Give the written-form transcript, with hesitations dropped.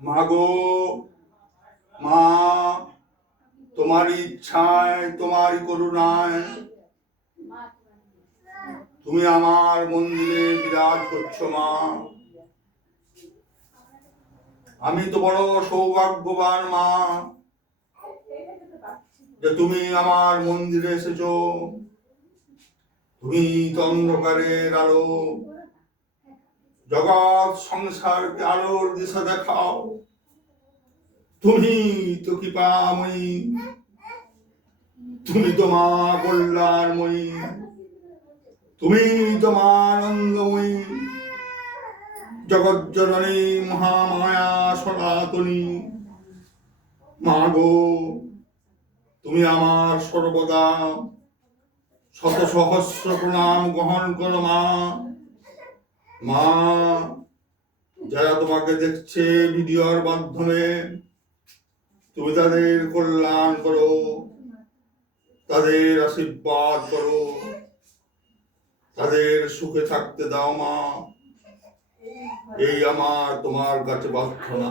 মাগো, মা, তোমারই ইচ্ছায়, তোমারই করুণায় তুমি আমার মন্দিরে বিরাজ করছো মা। আমি তো বড় সৌভাগ্যবান মা যে তুমি আমার মন্দিরে এসেছো। তুমি তো অন্ধকারের আলো, জগৎ সংসারকে আলোর দিশা দেখাও। তুমি তো কৃপাময়ী, তুমি তো মা কল্যাণময়ী, তুমি তো মা আনন্দময়ী, জগজ্জননী মহামায়া সনাতনী। মা গো, তুমি আমার সর্বদা শত সহস্র প্রণাম গ্রহণ করো মা। মা, যারা তোমাকে দেখছে ভিডিওর মাধ্যমে, তুমি তাদের কল্যাণ করো, তাদের আশীর্বাদ করো, তাদের সুখে থাকতে দাও মা। এই আমার তোমার কাছে প্রার্থনা।